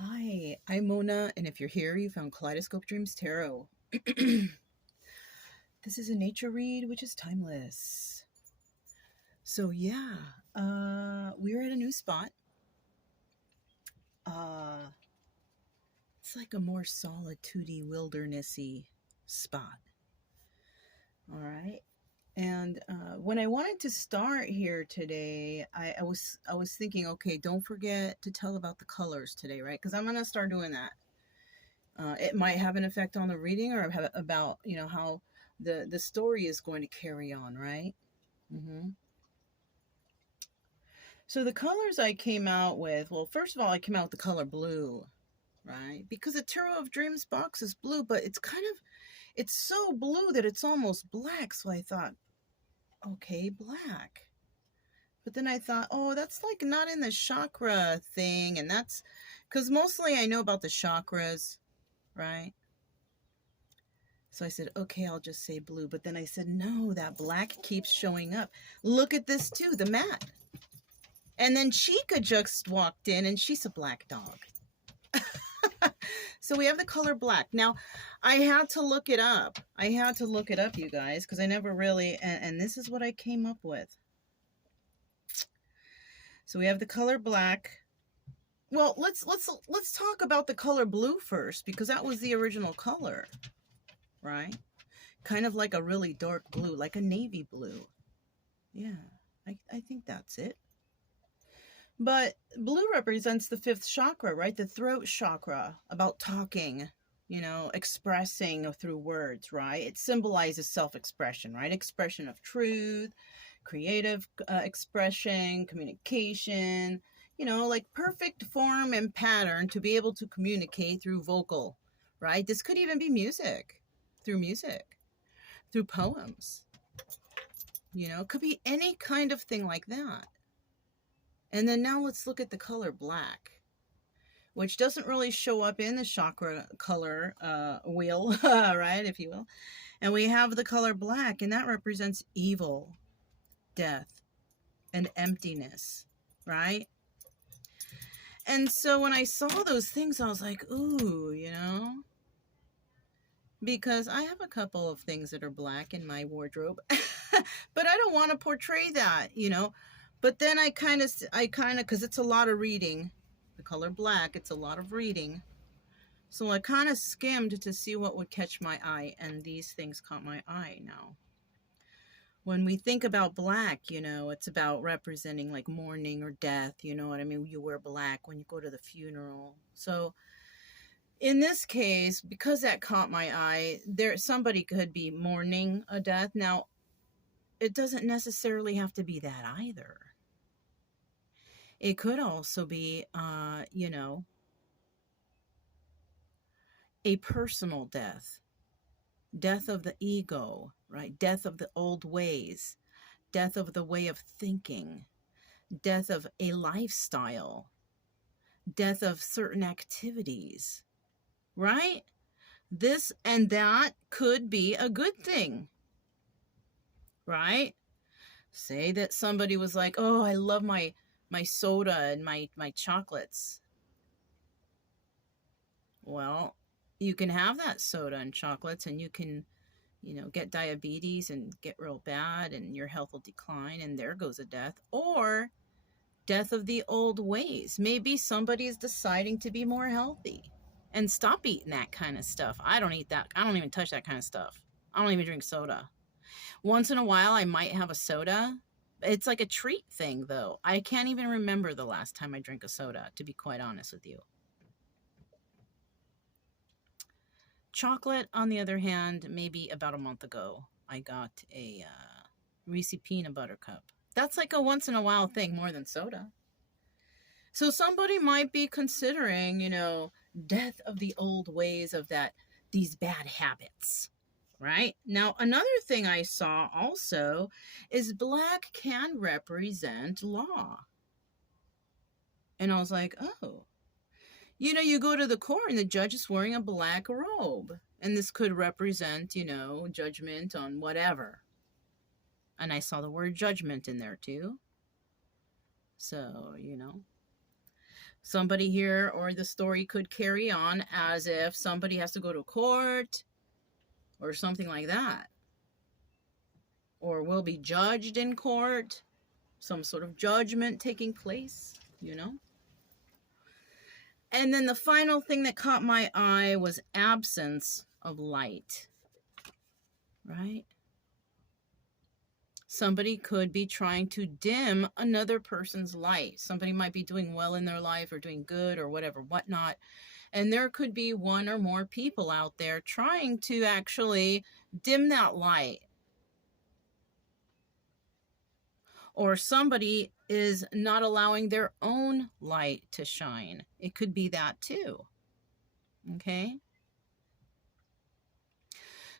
Hi, I'm Mona, and if you're here, you found Kaleidoscope Dreams Tarot. This is a nature read, which is timeless. So yeah, we're at a new spot. Uh, it's like a more solitude-y, wildernessy spot. All right. And when I wanted to start here today, I was thinking, okay, don't forget to tell about the colors today, right? Because I'm gonna start doing that. It might have an effect on the reading or have about how the story is going to carry on, right? hmm So the colors I came out with, well, first of all, I came out with the color blue, right? Because the Tarot of Dreams box is blue, but it's so blue that it's almost black. So I thought, okay, black. But then I thought, oh, that's like not in the chakra thing. And that's because mostly I know about the chakras, right? So I said, okay, I'll just say blue. But then I said, no, that black keeps showing up. Look at this too, the mat. And then Chica just walked in and she's a black dog. So we have the color black. Now, I had to look it up. You guys, because I never really, and this is what I came up with. So we have the color black. Well, let's talk about the color blue first, because that was the original color, right? Kind of like a really dark blue, like a navy blue. Yeah, I think that's it. But blue represents the fifth chakra, right? The throat chakra, about talking, expressing through words, right? It symbolizes self-expression, right? Expression of truth, creative expression, communication, like perfect form and pattern to be able to communicate through vocal, right? This could even be music, through poems, it could be any kind of thing like that. And then now let's look at the color black, which doesn't really show up in the chakra color wheel, right, if you will. And we have the color black, and that represents evil, death, and emptiness, right? And so when I saw those things, I was like, ooh, because I have a couple of things that are black in my wardrobe, but I don't want to portray that, But then I kind of, because it's a lot of reading, the color black, it's a lot of reading. So I kind of skimmed to see what would catch my eye, and these things caught my eye now. When we think about black, it's about representing like mourning or death, you know what I mean? You wear black when you go to the funeral. So in this case, because that caught my eye, somebody could be mourning a death. Now, it doesn't necessarily have to be that either. It could also be, a personal death, death of the ego, right? Death of the old ways, death of the way of thinking, death of a lifestyle, death of certain activities, right? This and that could be a good thing, right? Say that somebody was like, oh, I love my soda and my chocolates. Well, you can have that soda and chocolates, and you can, get diabetes and get real bad, and your health will decline, and there goes a death. Or death of the old ways. Maybe somebody is deciding to be more healthy and stop eating that kind of stuff. I don't eat that. I don't even touch that kind of stuff. I don't even drink soda. Once in a while, I might have a soda. It's like a treat thing, though. I can't even remember the last time I drank a soda, to be quite honest with you. Chocolate, on the other hand, maybe about a month ago, I got a Reese peanut butter cup. That's like a once in a while thing, more than soda. So somebody might be considering, death of the old ways of these bad habits, right? Now, another thing I saw also is black can represent law. And I was like, oh, you go to the court and the judge is wearing a black robe. And this could represent, judgment on whatever. And I saw the word judgment in there too. So, Somebody here, or the story could carry on as if somebody has to go to court or something like that, or will be judged in court, some sort of judgment taking place, you know. And then the final thing that caught my eye was absence of light, right? Somebody could be trying to dim another person's light. Somebody might be doing well in their life or doing good or whatever, whatnot. And there could be one or more people out there trying to actually dim that light. Or somebody is not allowing their own light to shine. It could be that too. Okay?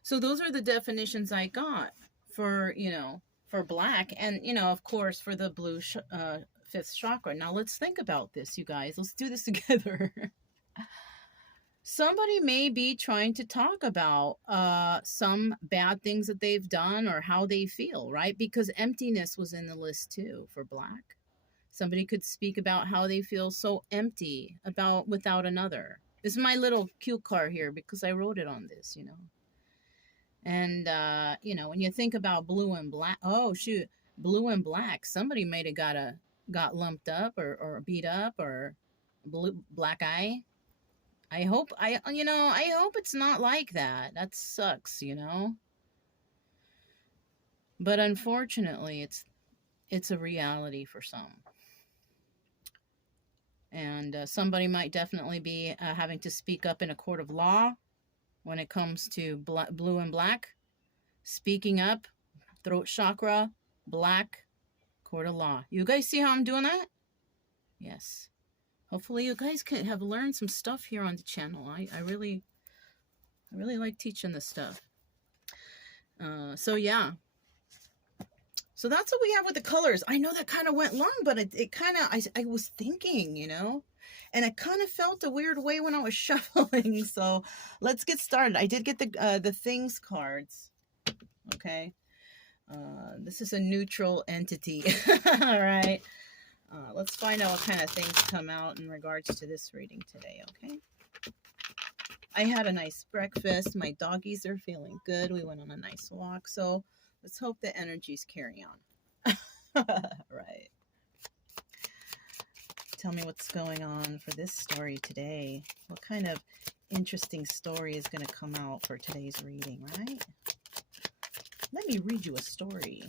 So those are the definitions I got for, you know, for black, and, you know, of course, for the blue fifth chakra. Now let's think about this, you guys. Let's do this together. Somebody may be trying to talk about some bad things that they've done or how they feel, right? Because emptiness was in the list too for black. Somebody could speak about how they feel so empty about without another. This is my little cue card here because I wrote it on this, you know. And, you know, when you think about blue and black, oh, shoot, blue and black, somebody might have got lumped up or beat up or black eye. I hope it's not like that. That sucks, you know. But unfortunately, it's a reality for some. And somebody might definitely be having to speak up in a court of law when it comes to blue and black. Speaking up, throat chakra, black, court of law. You guys see how I'm doing that? Yes. Hopefully you guys can have learned some stuff here on the channel. I really like teaching this stuff. So yeah. So that's what we have with the colors. I know that kind of went long, but it kind of, I was thinking, you know, and I kind of felt a weird way when I was shuffling. So let's get started. I did get the things cards. Okay. This is a neutral entity. All right. Let's find out what kind of things come out in regards to this reading today. Okay. I had a nice breakfast. My doggies are feeling good. We went on a nice walk. So let's hope the energies carry on. Right. Tell me what's going on for this story today. What kind of interesting story is going to come out for today's reading, right? Let me read you a story.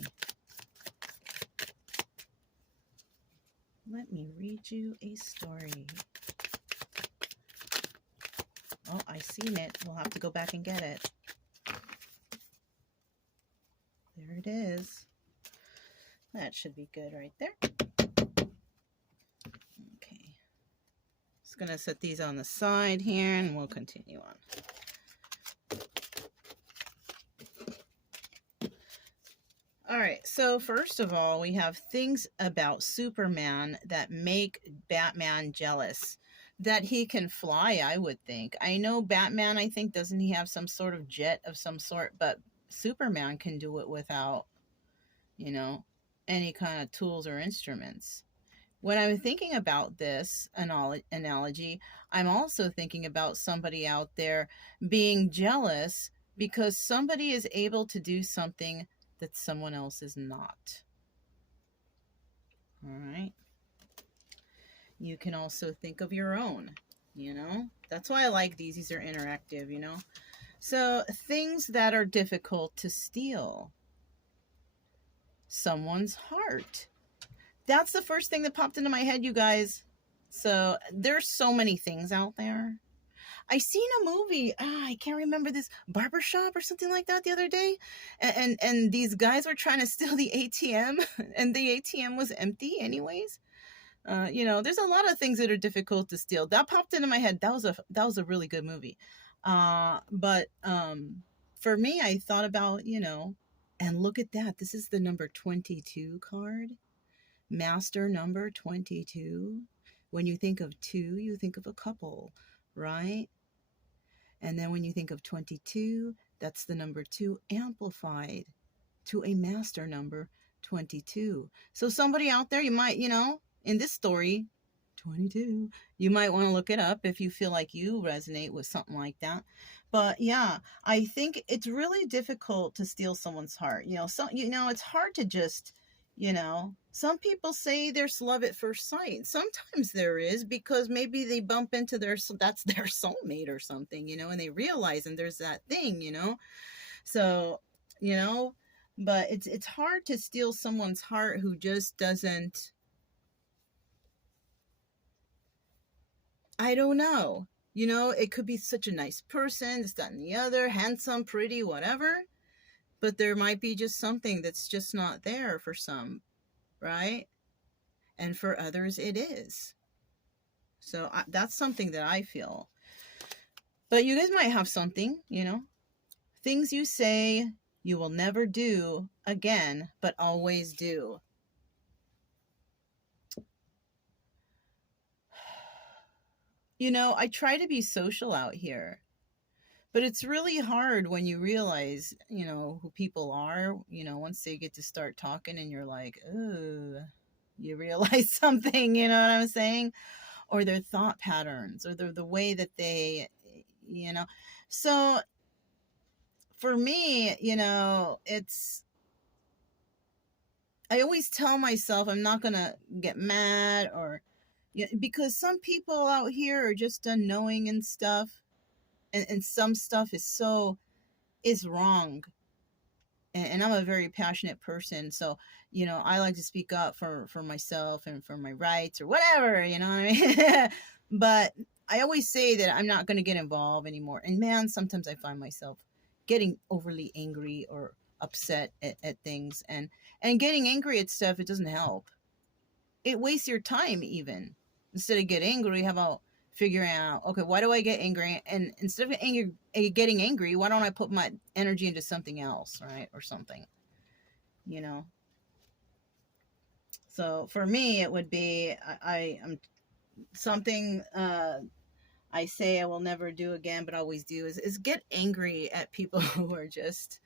Let me read you a story. Oh, I seen it. We'll have to go back and get it. There it is. That should be good right there. Okay. Just going to set these on the side here and we'll continue on. All right, so first of all, we have things about Superman that make Batman jealous. That he can fly, I would think. I know Batman, I think, doesn't he have some sort of jet of some sort? But Superman can do it without, you know, any kind of tools or instruments. When I'm thinking about this analogy, I'm also thinking about somebody out there being jealous because somebody is able to do something that someone else is not. All right. You can also think of your own, you know. That's why I like these. These are interactive, you know. So things that are difficult to steal. Someone's heart. That's the first thing that popped into my head, you guys. So there's so many things out there. I seen a movie, I can't remember this, Barbershop or something like that the other day. And these guys were trying to steal the ATM and the ATM was empty anyways. You know, there's a lot of things that are difficult to steal. That popped into my head. That was a really good movie. But for me, I thought about, you know, and look at that. This is the number 22 card. Master number 22. When you think of two, you think of a couple, right? And then when you think of 22, that's the number 2 amplified to a master number 22. So somebody out there, you might, you know, in this story, 22. You might want to look it up if you feel like you resonate with something like that. But yeah, I think it's really difficult to steal someone's heart. It's hard to just, some people say there's love at first sight. Sometimes there is, because maybe they bump into that's their soulmate or something, and they realize, and there's that thing. So, you know, but it's hard to steal someone's heart who just doesn't, I don't know. It could be such a nice person, this, that, and the other, handsome, pretty, whatever. But there might be just something that's just not there for some, right? And for others, it is. So that's something that I feel. But you guys might have something, things you say you will never do again, but always do. I try to be social out here, but it's really hard when you realize, who people are, once they get to start talking and you're like, oh, you realize something, you know what I'm saying? Or their thought patterns, or the way that they, So for me, I always tell myself I'm not going to get mad, or because some people out here are just unknowing and stuff, and some stuff is wrong, and I'm a very passionate person, so I like to speak up for myself and for my rights or whatever, you know what I mean? But I always say that I'm not going to get involved anymore, and man, sometimes I find myself getting overly angry or upset at things, and getting angry at stuff, it doesn't help. It wastes your time. Even instead of get angry, how about figuring out, okay, why do I get angry? And instead of getting angry, why don't I put my energy into something else, right? Or something, So for me, it would be, I'm something, I say I will never do again, but always do, is get angry at people who are just,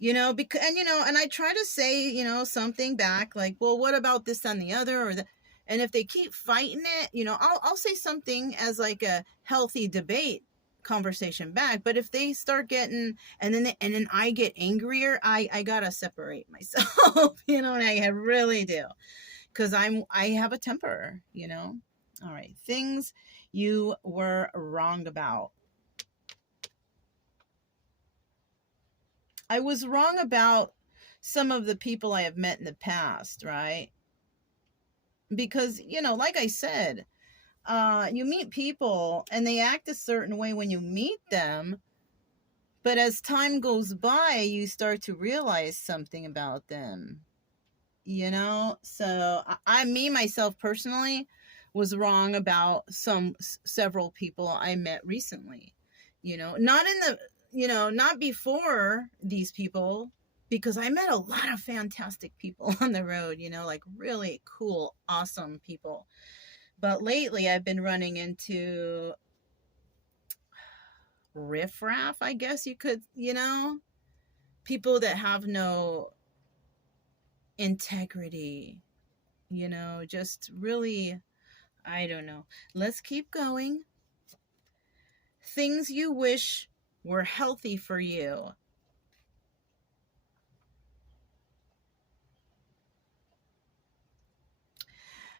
because, and I try to say, something back, like, well, what about this and the other, and if they keep fighting it, I'll say something as like a healthy debate conversation back. But if they start getting, and then I get angrier, I gotta separate myself, and I really do, because I have a temper, All right, things you were wrong about. I was wrong about some of the people I have met in the past, right? Because, like I said, you meet people and they act a certain way when you meet them. But as time goes by, you start to realize something about them, So me, myself personally, was wrong about several people I met recently, not in the, not before these people, because I met a lot of fantastic people on the road, like really cool, awesome people. But lately I've been running into riffraff, I guess you could, people that have no integrity, just really, I don't know. Let's keep going. Things you wish were healthy for you.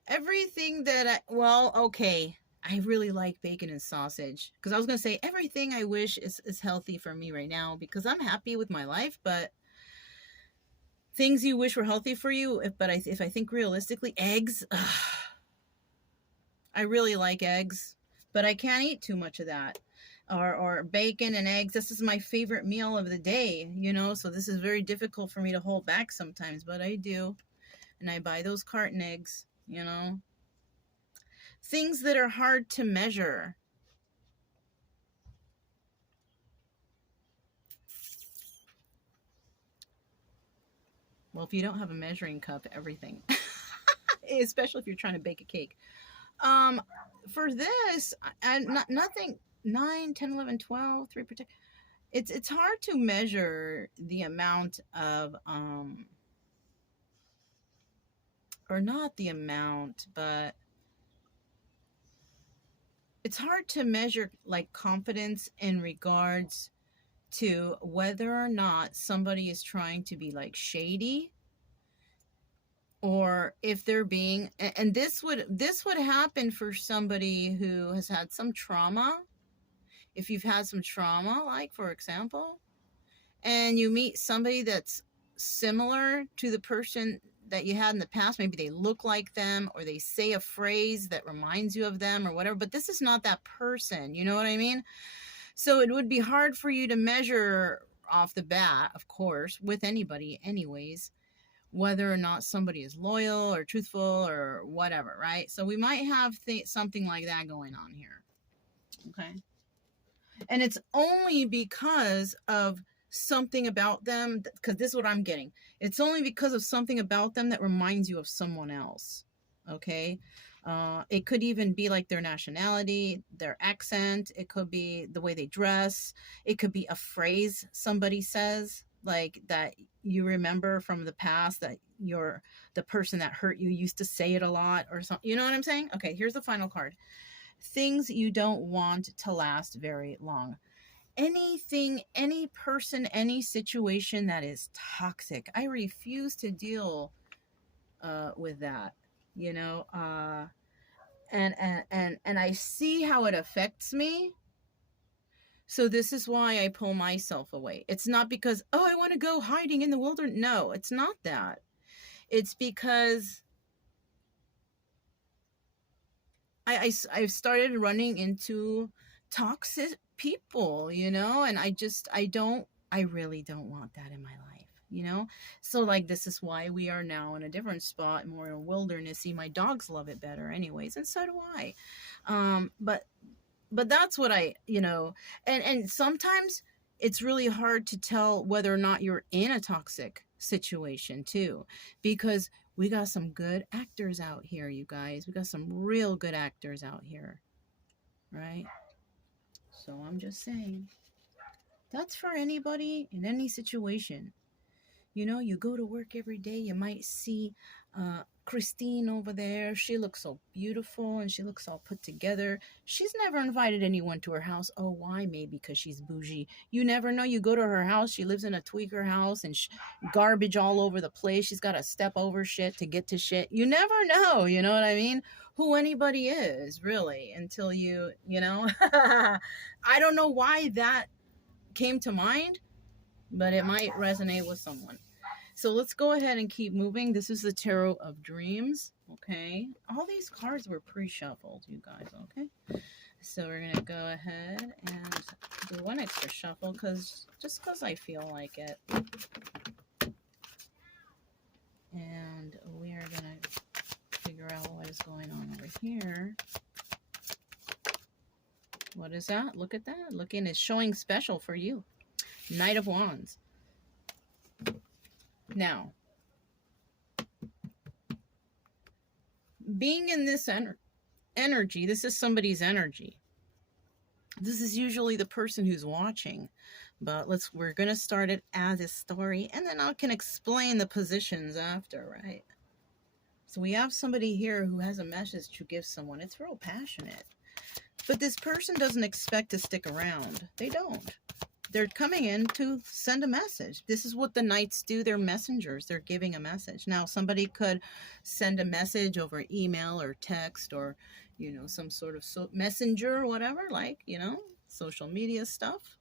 Everything that okay. I really like bacon and sausage, because I was going to say everything I wish is healthy for me right now, because I'm happy with my life. But things you wish were healthy for you, if I think realistically, eggs. I really like eggs, but I can't eat too much of that. Or bacon and eggs. This is my favorite meal of the day, so this is very difficult for me to hold back sometimes, but I do. And I buy those carton eggs, Things that are hard to measure. Well, if you don't have a measuring cup, everything. Especially if you're trying to bake a cake. For this, nothing, 9, 10, 11, 12, 3 protect. It's hard to measure the amount of, or not the amount, but it's hard to measure like confidence in regards to whether or not somebody is trying to be like shady, or if they're being, and this would happen for somebody who has had some trauma. If you've had some trauma, like for example, and you meet somebody that's similar to the person that you had in the past, maybe they look like them or they say a phrase that reminds you of them or whatever, but this is not that person, you know what I mean? So it would be hard for you to measure off the bat, of course, with anybody anyways, whether or not somebody is loyal or truthful or whatever, right? So we might have something like that going on here. Okay. And it's only because of something about them, because this is what I'm getting. It's only because of something about them that reminds you of someone else. Okay. It could even be like their nationality, their accent. It could be the way they dress. It could be a phrase somebody says, like that you remember from the past, that the person that hurt you used to say it a lot or something. You know what I'm saying? Okay, here's the final card. Things you don't want to last very long. Anything, any person, any situation that is toxic. I refuse to deal with that, you know, and I see how it affects me. So this is why I pull myself away. It's not because, oh, I want to go hiding in the wilderness. No, it's not that. It's because I've started running into toxic people, you know, and I really don't want that in my life, you know? So like, this is why we are now in a different spot, more wildernessy. My dogs love it better anyways, and so do I. But that's what I, you know, and sometimes it's really hard to tell whether or not you're in a toxic situation too, because we got some good actors out here, you guys. We got some real good actors out here, right? So I'm just saying, that's for anybody in any situation. You know, you go to work every day, you might see Christine over there. She looks so beautiful and she looks all put together. She's never invited anyone to her house. Oh, why? Maybe because she's bougie. You never know. You go to her house, she lives in a tweaker house and garbage all over the place. She's got to step over shit to get to shit. You never know, you know what I mean? Who anybody is, really, until you know. I don't know why that came to mind, but it might resonate with someone. So let's go ahead and keep moving. This is the Tarot of Dreams, okay? All these cards were pre-shuffled, you guys, okay? So we're going to go ahead and do one extra shuffle, just because I feel like it. And we are going to figure out what is going on over here. What is that? Look at that. Looking, it's showing special for you. Knight of Wands. Now, being in this energy, this is somebody's energy. This is usually the person who's watching, but we're going to start it as a story, and then I can explain the positions after, right? So we have somebody here who has a message to give someone. It's real passionate, but this person doesn't expect to stick around. They don't. They're coming in to send a message. This is what the knights do. They're messengers. They're giving a message. Now, somebody could send a message over email or text or, you know, some sort of messenger or whatever, like, you know, social media stuff.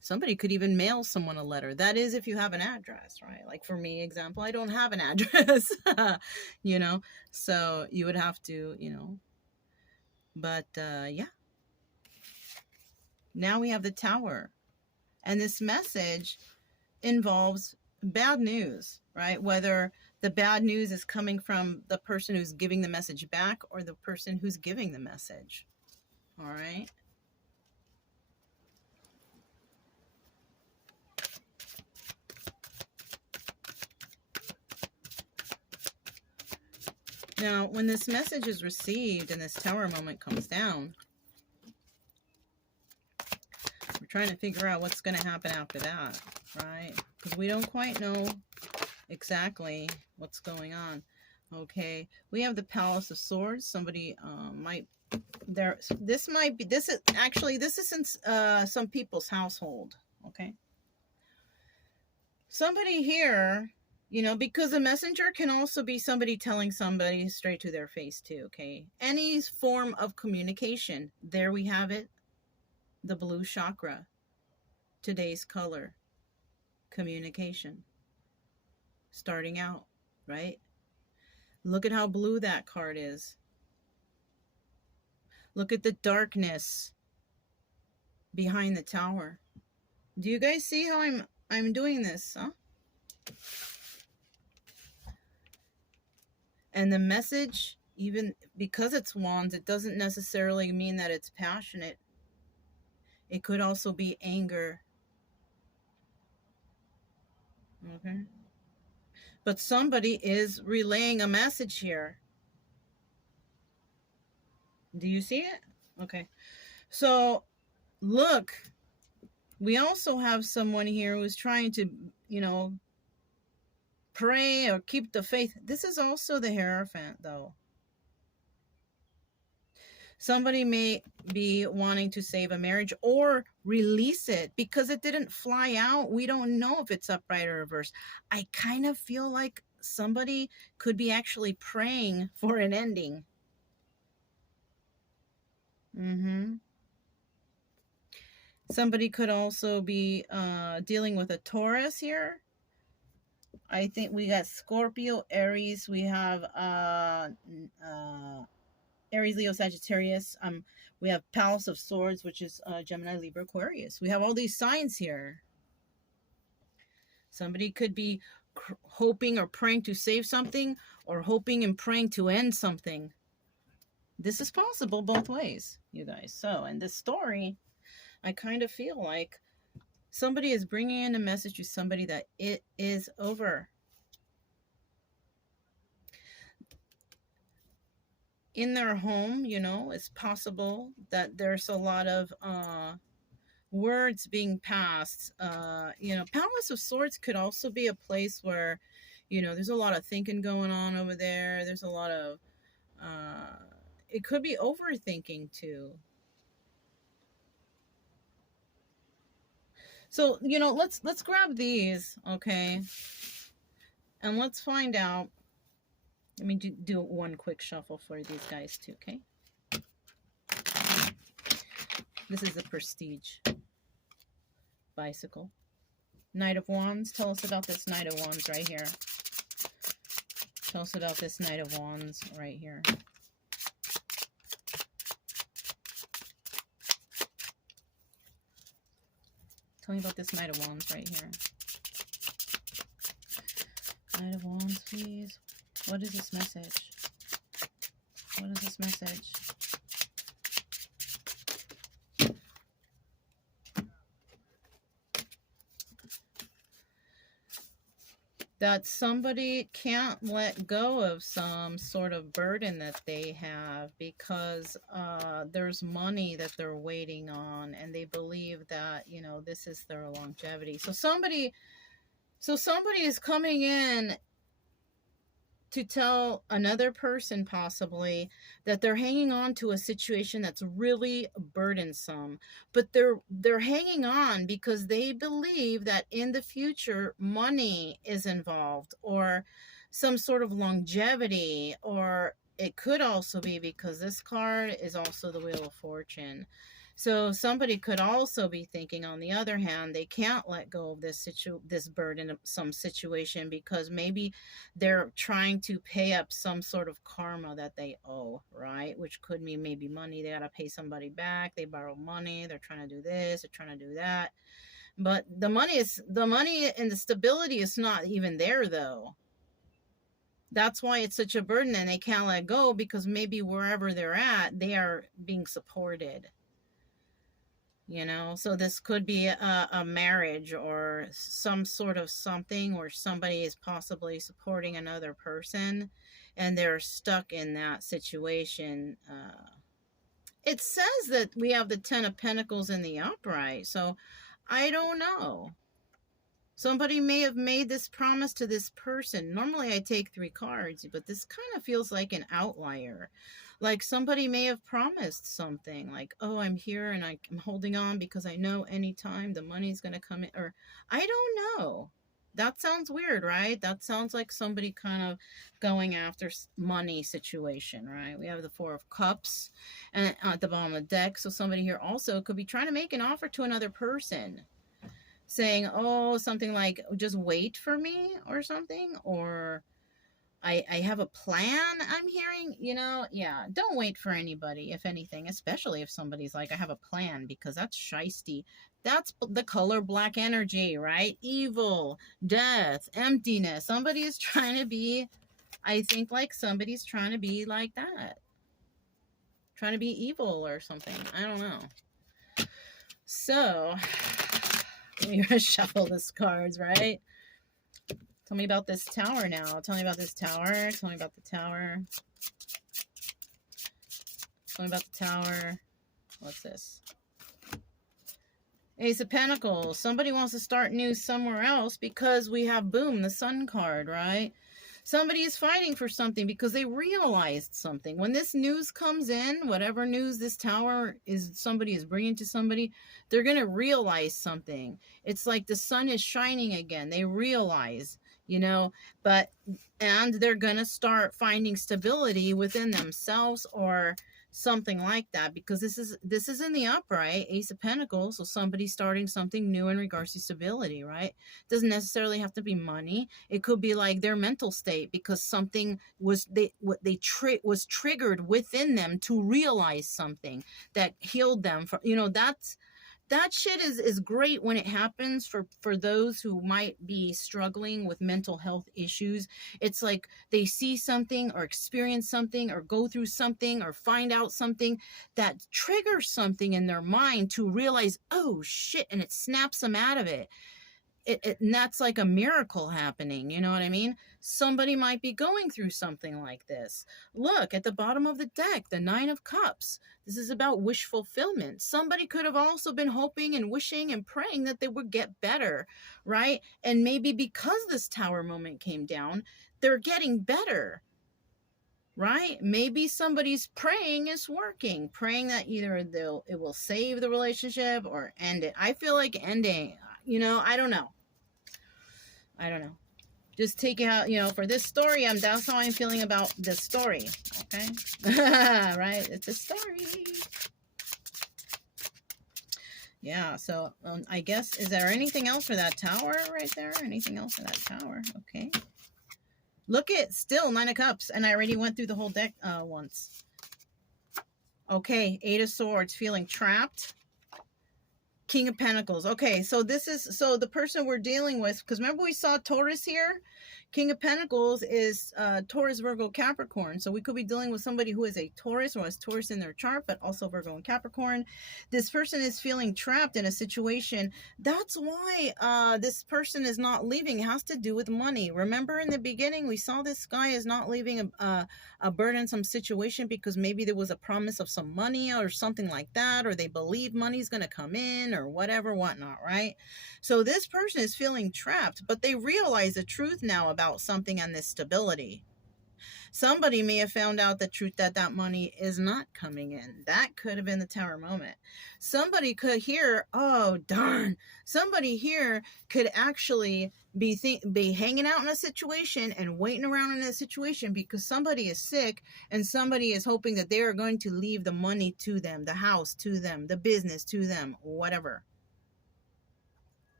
Somebody could even mail someone a letter. That is, if you have an address, right? Like for me, example, I don't have an address, you know, so you would have to, you know, but yeah. Now we have the Tower, and this message involves bad news, right? Whether the bad news is coming from the person who's giving the message back or the person who's giving the message, all right? Now, when this message is received and this Tower moment comes down, we're trying to figure out what's going to happen after that, right? Because we don't quite know exactly what's going on. Okay, we have the Palace of Swords. Somebody might This might be, this is in some people's household. Okay. Somebody here, you know, because a messenger can also be somebody telling somebody straight to their face too. Okay. Any form of communication. There we have it. The blue chakra. Today's color. Communication. Starting out, right? Look at how blue that card is. Look at the darkness behind the tower. Do you guys see how I'm doing this, huh? And the message, even because it's wands, it doesn't necessarily mean that it's passionate. It could also be anger. Okay. But somebody is relaying a message here. Do you see it? Okay. So, look, we also have someone here who's trying to, you know, pray or keep the faith. This is also the Hierophant, though. Somebody may be wanting to save a marriage or release it because it didn't fly out. We don't know if it's upright or reverse. I kind of feel like somebody could be actually praying for an ending. Somebody could also be dealing with a Taurus here. I think we got Scorpio, Aries. We have Aries, Leo, Sagittarius. We have Palace of Swords, which is Gemini, Libra, Aquarius. We have all these signs here. Somebody could be hoping or praying to save something, or hoping and praying to end something. This is possible both ways, you guys. So, in this story, I kind of feel like somebody is bringing in a message to somebody that it is over. In their home, you know, it's possible that there's a lot of words being passed. You know, Palace of Swords could also be a place where, you know, there's a lot of thinking going on over there. There's a lot of, it could be overthinking too. So, you know, let's grab these, okay? And let's find out. Let me do one quick shuffle for these guys too, okay? This is the Prestige bicycle. Knight of Wands. Tell us about this Knight of Wands right here. Tell us about this Knight of Wands right here. Tell me about this Knight of Wands right here. Knight of Wands, please. What is this message? What is this message? That somebody can't let go of some sort of burden that they have because there's money that they're waiting on, and they believe that, you know, this is their longevity. So somebody is coming in to tell another person possibly that they're hanging on to a situation that's really burdensome, but they're hanging on because they believe that in the future money is involved, or some sort of longevity, or it could also be because this card is also the Wheel of Fortune. So somebody could also be thinking, on the other hand, they can't let go of this burdensome situation because maybe they're trying to pay up some sort of karma that they owe, right? Which could mean maybe money. They got to pay somebody back. They borrow money. They're trying to do this. They're trying to do that. But the money and the stability is not even there, though. That's why it's such a burden, and they can't let go because maybe wherever they're at, they are being supported. You know, so this could be a marriage or some sort of something where somebody is possibly supporting another person and they're stuck in that situation. It says that we have the 10 of Pentacles in the upright, so I don't know. Somebody may have made this promise to this person. Normally I take 3 cards, but this kind of feels like an outlier. Like somebody may have promised something like, oh, I'm here and I'm holding on because I know anytime the money's going to come in, or I don't know. That sounds weird, right? That sounds like somebody kind of going after money situation, right? We have the Four of Cups and at the bottom of the deck. So somebody here also could be trying to make an offer to another person, saying, oh, something like, just wait for me or something, or I have a plan, I'm hearing, yeah, don't wait for anybody, if anything, especially if somebody's like, I have a plan, because that's shisty. That's the color black energy, right? Evil, death, emptiness. Somebody is trying to be, I think like somebody's trying to be like that. Trying to be evil or something. I don't know. So, we're going to shuffle these cards, right? Tell me about this tower now. Tell me about this tower. Tell me about the tower. Tell me about the tower. What's this? Ace of Pentacles. Somebody wants to start new somewhere else because we have, boom, the Sun card, right? Somebody is fighting for something because they realized something. When this news comes in, whatever news this tower is, somebody is bringing to somebody, they're going to realize something. It's like the sun is shining again. They realize, and they're going to start finding stability within themselves or something like that, because this is in the upright, Ace of Pentacles. So somebody's starting something new in regards to stability, right? Doesn't necessarily have to be money. It could be like their mental state, because something was triggered within them to realize something that healed them from, that shit is great when it happens for those who might be struggling with mental health issues. It's like they see something or experience something or go through something or find out something that triggers something in their mind to realize, oh shit, and it snaps them out of it. And that's like a miracle happening. You know what I mean? Somebody might be going through something like this. Look at the bottom of the deck, the Nine of Cups. This is about wish fulfillment. Somebody could have also been hoping and wishing and praying that they would get better, right? And maybe because this tower moment came down, they're getting better, right? Maybe somebody's praying is working, praying that either it will save the relationship or end it. I feel like ending, I don't know. Just take it out, for this story, that's how I'm feeling about this story, okay? Right? It's a story. Yeah, so I guess, is there anything else for that tower right there? Anything else for that tower? Okay. Look at, still, Nine of Cups, and I already went through the whole deck once. Okay, Eight of Swords, feeling trapped. King of Pentacles. Okay, so the person we're dealing with, because remember we saw Taurus here? King of Pentacles is Taurus, Virgo, Capricorn. So we could be dealing with somebody who is a Taurus or has Taurus in their chart, but also Virgo and Capricorn. This person is feeling trapped in a situation. That's why this person is not leaving. It has to do with money. Remember in the beginning, we saw this guy is not leaving a burdensome situation because maybe there was a promise of some money or something like that, or they believe money's going to come in or whatever, whatnot, right? So this person is feeling trapped, but they realize the truth now about something and this stability. Somebody may have found out the truth that money is not coming in. That could have been the tower moment. Somebody could hear, oh, darn. Somebody here could actually be hanging out in a situation and waiting around in a situation because somebody is sick and somebody is hoping that they are going to leave the money to them, the house to them, the business to them, whatever.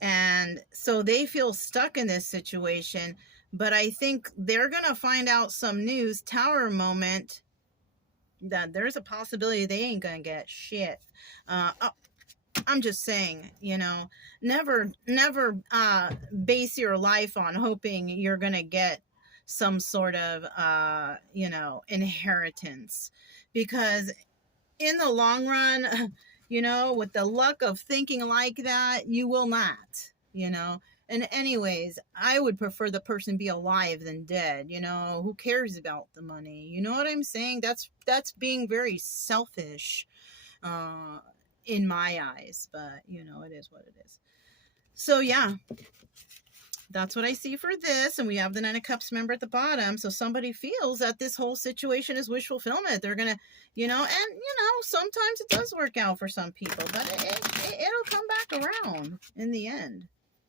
And so they feel stuck in this situation, but I think they're going to find out some news, tower moment, that there's a possibility they ain't going to get shit. I'm just saying, never base your life on hoping you're going to get some sort of, inheritance, because in the long run, with the luck of thinking like that, you will not, And anyways, I would prefer the person be alive than dead, who cares about the money? You know what I'm saying? That's being very selfish, in my eyes, but it is what it is. So yeah, That's what I see for this. And we have the Nine of Cups member at the bottom. So somebody feels that this whole situation is wish fulfillment. They're going to, sometimes it does work out for some people, but it'll come back around in the end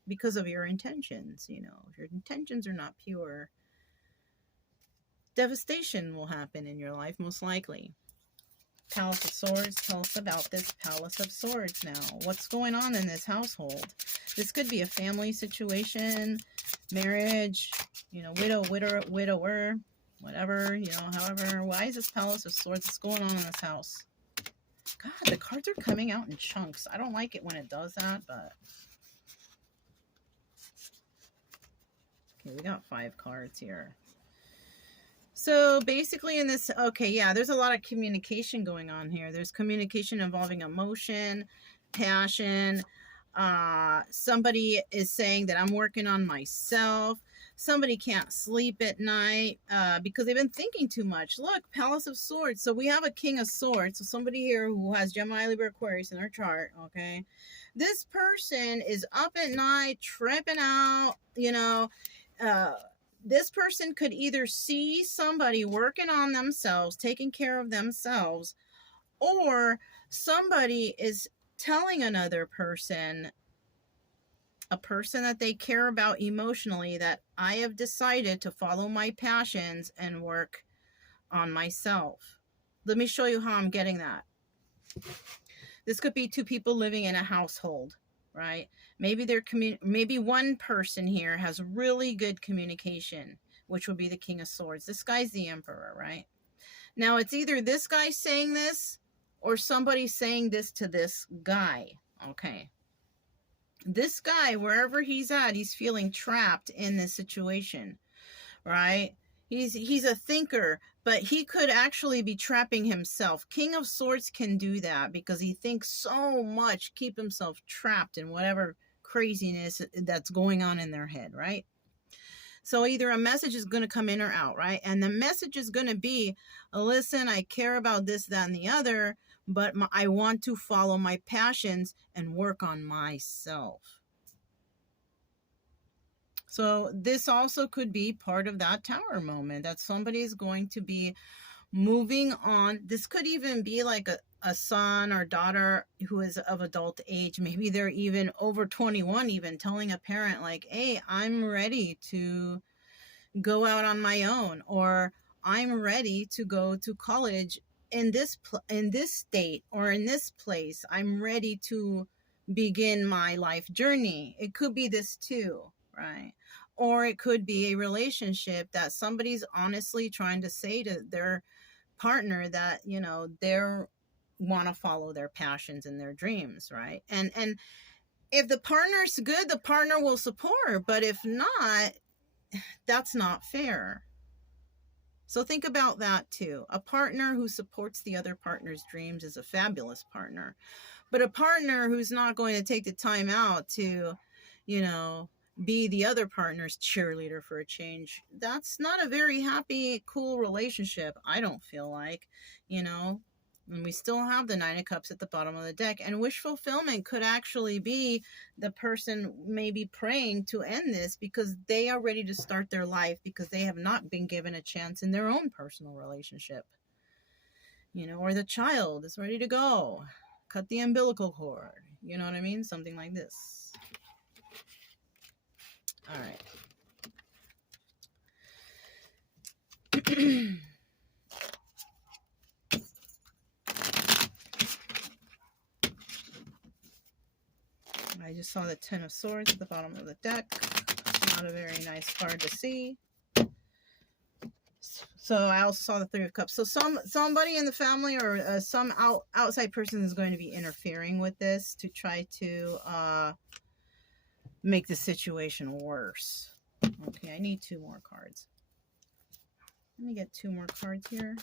because of your intentions. If your intentions are not pure, devastation will happen in your life, most likely. Palace of Swords, tell us about this Palace of Swords now. What's going on in this household? This could be a family situation, marriage, widower, whatever, however. Why is this Palace of Swords? What's going on in this house? God, the cards are coming out in chunks. I don't like it when it does that, but... Okay, we got 5 cards here. So basically in this, okay, yeah, there's a lot of communication going on here. There's communication involving emotion, passion. Somebody is saying that I'm working on myself. Somebody can't sleep at night because they've been thinking too much. Look, Palace of Swords. So we have a King of Swords. So somebody here who has Gemini, Libra, Aquarius in their chart, okay? This person is up at night, tripping out, this person could either see somebody working on themselves, taking care of themselves, or somebody is telling another person, a person that they care about emotionally, that I have decided to follow my passions and work on myself. Let me show you how I'm getting that. This could be 2 people living in a household, right? Maybe one person here has really good communication, which would be the King of Swords. This guy's the Emperor, right? Now, it's either this guy saying this or somebody saying this to this guy, okay? This guy, wherever he's at, he's feeling trapped in this situation, right? He's a thinker, but he could actually be trapping himself. King of Swords can do that because he thinks so much, keep himself trapped in whatever craziness that's going on in their head, right? So either a message is going to come in or out, right? And the message is going to be, listen, I care about this, that, and the other, but I want to follow my passions and work on myself. So this also could be part of that Tower moment, that somebody is going to be moving on. This could even be like a son or daughter who is of adult age. Maybe they're even over 21, even telling a parent like, hey, I'm ready to go out on my own, or I'm ready to go to college in this state or in this place. I'm ready to begin my life journey. It could be this too, right? Or it could be a relationship that somebody's honestly trying to say to their partner that, they're want to follow their passions and their dreams, right? And if the partner's good, the partner will support, but if not, that's not fair. So think about that too. A partner who supports the other partner's dreams is a fabulous partner. But a partner who's not going to take the time out to, be the other partner's cheerleader for a change, that's not a very happy, cool relationship, I don't feel like, And we still have the Nine of Cups at the bottom of the deck. And wish fulfillment could actually be the person maybe praying to end this because they are ready to start their life because they have not been given a chance in their own personal relationship. Or the child is ready to go. Cut the umbilical cord. You know what I mean? Something like this. All right. I just saw the Ten of Swords at the bottom of the deck. Not a very nice card to see. So I also saw the Three of Cups. So somebody in the family or some outside person is going to be interfering with this to try to make the situation worse. Okay, I need 2 more cards. Let me get 2 more cards here.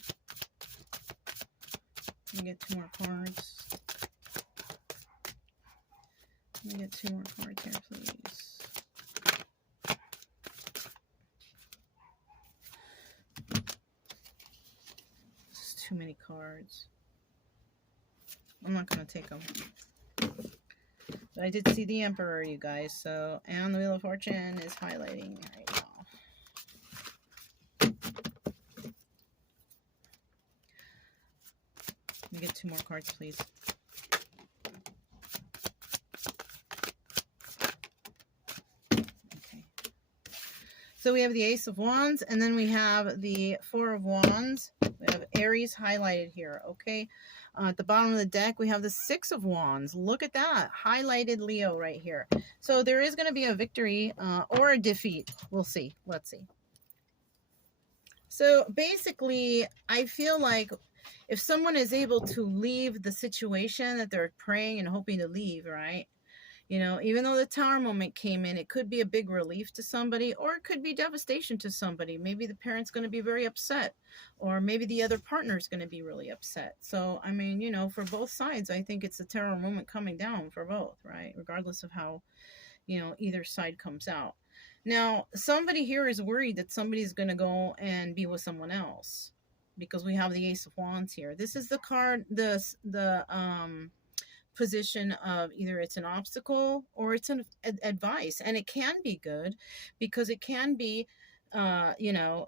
Let me get 2 more cards. Let me get 2 more cards here, please. This is too many cards. I'm not going to take them. But I did see the Emperor, you guys. So, and the Wheel of Fortune is highlighting right now. Let me get 2 more cards, please. Okay. So we have the Ace of Wands, and then we have the Four of Wands. We have Aries highlighted here, okay? At the bottom of the deck, we have the Six of Wands. Look at that. Highlighted Leo right here. So there is going to be a victory or a defeat. We'll see. Let's see. So basically, I feel like if someone is able to leave the situation that they're praying and hoping to leave, right? You know, even though the Tower moment came in, it could be a big relief to somebody, or it could be devastation to somebody. Maybe the parent's going to be very upset, or maybe the other partner's going to be really upset. So, I mean, you know, for both sides, I think it's a Tower moment coming down for both, right? Regardless of how, you know, either side comes out. Now, somebody here is worried that somebody's going to go and be with someone else, because we have the Ace of Wands here. This is the card, the position of either it's an obstacle or it's an advice, and it can be good because it can be you know,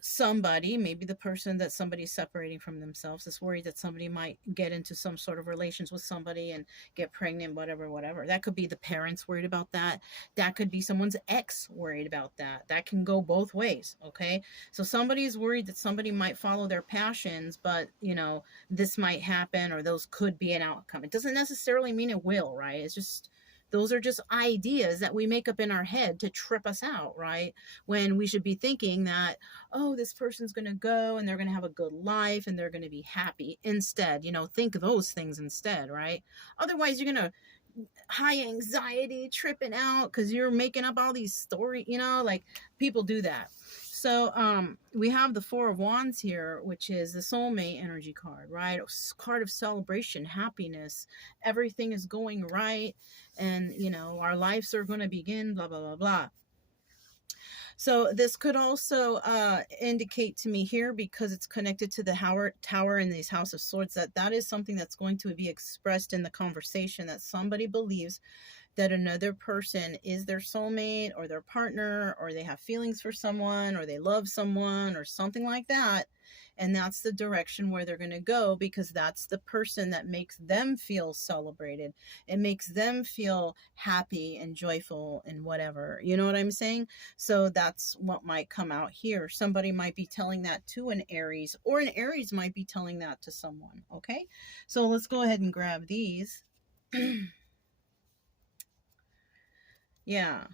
somebody, maybe the person that somebody's separating from themselves is worried that somebody might get into some sort of relations with somebody and get pregnant, whatever. That could be the parents worried about that. That could be someone's ex worried about that. That can go both ways, okay? So somebody's worried that somebody might follow their passions, but, you know, this might happen, or those could be an outcome. It doesn't necessarily mean it will, right? It's just, those are just ideas that we make up in our head to trip us out, right? When we should be thinking that, oh, this person's going to go and they're going to have a good life and they're going to be happy instead. You know, think those things instead, right? Otherwise, you're going to high anxiety, tripping out because you're making up all these stories, you know, like people do that. So we have the Four of Wands here, which is the soulmate energy card, right? Card of celebration, happiness. Everything is going right. And, you know, our lives are going to begin, blah, blah, blah, blah. So this could also indicate to me here, because it's connected to the tower in these House of Swords, that is something that's going to be expressed in the conversation, that somebody believes that another person is their soulmate or their partner, or they have feelings for someone, or they love someone, or something like that. And that's the direction where they're going to go, because that's the person that makes them feel celebrated. It makes them feel happy and joyful and whatever. You know what I'm saying? So that's what might come out here. Somebody might be telling that to an Aries, or an Aries might be telling that to someone. Okay? So let's go ahead and grab these. Yeah.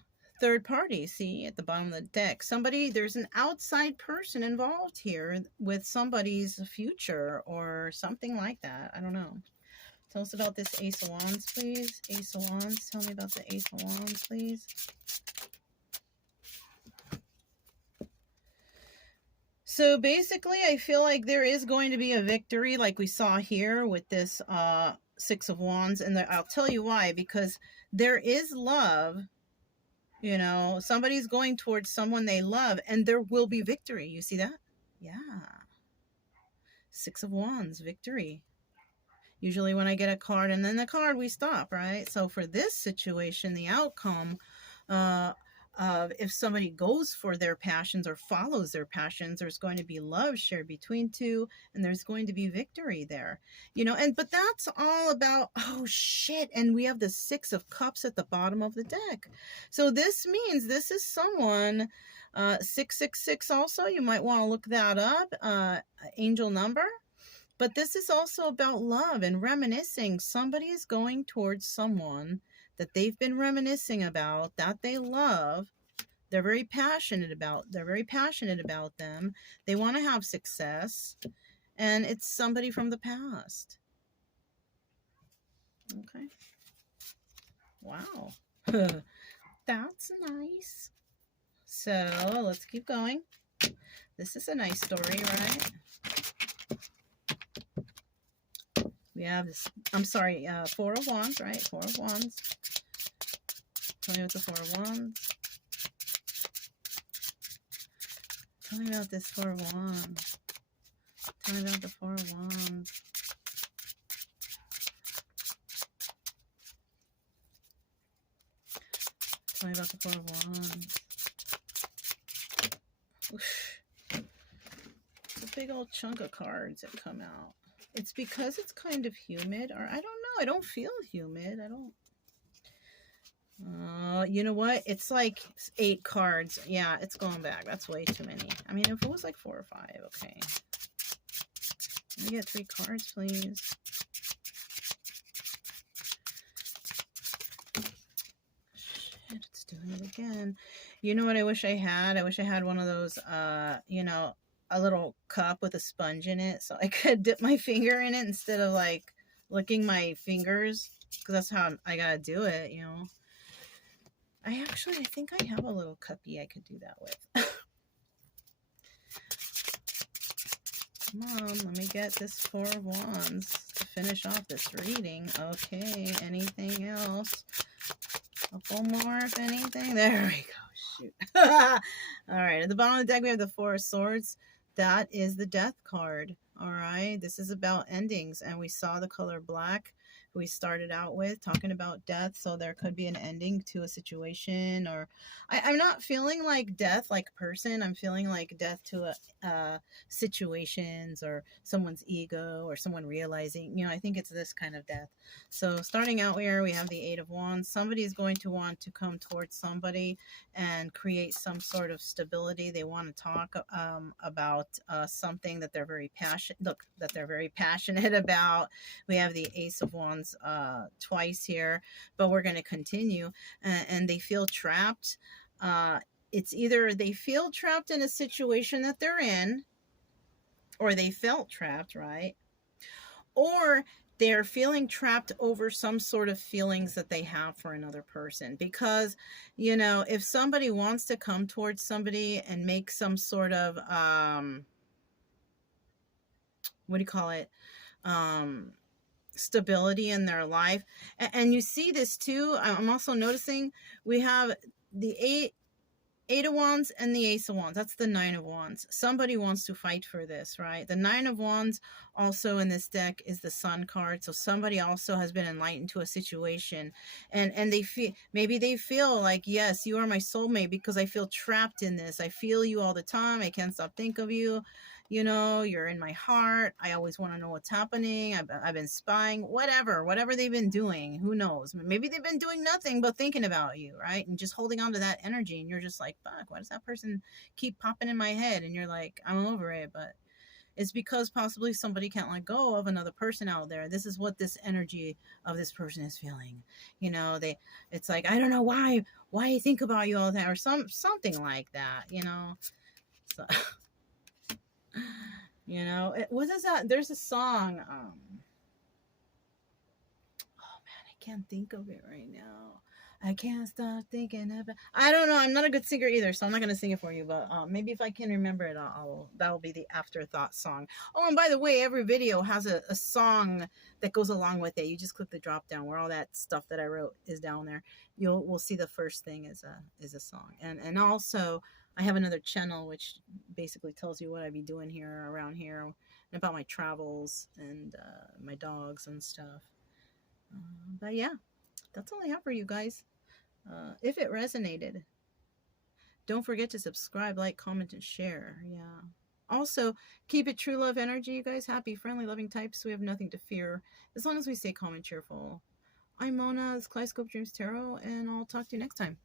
Third party, see, at the bottom of the deck. Somebody, there's an outside person involved here with somebody's future or something like that. I don't know. Tell us about this Ace of Wands, please. Ace of Wands. Tell me about the Ace of Wands, please. So basically, I feel like there is going to be a victory like we saw here with this Six of Wands. And I'll tell you why. Because there is love. You know, somebody's going towards someone they love, and there will be victory. You see that? Yeah. Six of Wands, victory. Usually when I get a card and then the card, we stop, right? So for this situation, the outcome of if somebody goes for their passions or follows their passions, there's going to be love shared between two, and there's going to be victory there, you know. And but that's all about, oh shit, and we have the Six of Cups at the bottom of the deck. So this means this is someone 666 also. You might want to look that up, angel number. But this is also about love and reminiscing. Somebody is going towards someone that they've been reminiscing about, that they love. They're very passionate about them. They want to have success. And it's somebody from the past. Okay. Wow. That's nice. So let's keep going. This is a nice story, right? We have this, I'm sorry, Four of Wands, right? Four of Wands. Tell me about the Four of Wands. Tell me about this Four of Wands. Tell me about the Four of Wands. Tell me about the Four of Wands. Oof. It's a big old chunk of cards that come out. It's because it's kind of humid, or I don't know. I don't feel humid. I don't. You know what? It's like 8 cards. Yeah, it's going back. That's way too many. I mean, if it was like 4 or 5, okay. Let me get 3 cards, please. Shit, it's doing it again. You know what I wish I had? I wish I had one of those, you know, a little cup with a sponge in it so I could dip my finger in it instead of like licking my fingers, because that's how I gotta do it, you know. I think I have a little cuppy I could do that with. Come on, let me get this 4 of Wands to finish off this reading. Okay, anything else? A couple more, if anything. There we go. Shoot. All right, at the bottom of the deck, we have the 4 of Swords. That is the Death card. All right, this is about endings, and we saw the color black. We started out with talking about death, so there could be an ending to a situation, or I'm not feeling like death like person. I'm feeling like death to a situations or someone's ego or someone realizing, you know, I think it's this kind of death. So starting out here, we have the 8 of Wands. Somebody is going to want to come towards somebody and create some sort of stability. They want to talk about something that they're very passionate about. We have the Ace of Wands twice here, but we're going to continue, and they feel trapped. It's either they feel trapped in a situation that they're in, or they felt trapped, right? Or they're feeling trapped over some sort of feelings that they have for another person. Because, you know, if somebody wants to come towards somebody and make some sort of what do you call it, stability in their life, and you see this too. I'm also noticing we have the 8 of Wands and the Ace of Wands. That's the 9 of Wands. Somebody wants to fight for this, right? The 9 of Wands also in this deck is the Sun card. So somebody also has been enlightened to a situation, and they feel, maybe they feel like, yes, you are my soulmate because I feel trapped in this. I feel you all the time. I can't stop thinking of you. You know, you're in my heart. I always want to know what's happening. I've been spying, whatever they've been doing. Who knows? Maybe they've been doing nothing but thinking about you, right? And just holding on to that energy. And you're just like, fuck, why does that person keep popping in my head? And you're like, I'm over it. But it's because possibly somebody can't let go of another person out there. This is what this energy of this person is feeling. You know, it's like, I don't know why I think about you all that, or something like that, you know. So you know, what is that? There's a song. Oh man, I can't think of it right now. I can't stop thinking about. I don't know. I'm not a good singer either, so I'm not gonna sing it for you. But maybe if I can remember it, that'll be the afterthought song. Oh, and by the way, every video has a song that goes along with it. You just click the drop down where all that stuff that I wrote is down there. We'll see the first thing is a song, and also I have another channel which basically tells you what I be doing here around here, and about my travels and my dogs and stuff. But yeah, that's all I have for you guys. If it resonated, don't forget to subscribe, like, comment, and share. Yeah. Also, keep it true love energy, you guys. Happy, friendly, loving types. We have nothing to fear as long as we stay calm and cheerful. I'm Mona, this Kaleidoscope Dreams Tarot, and I'll talk to you next time.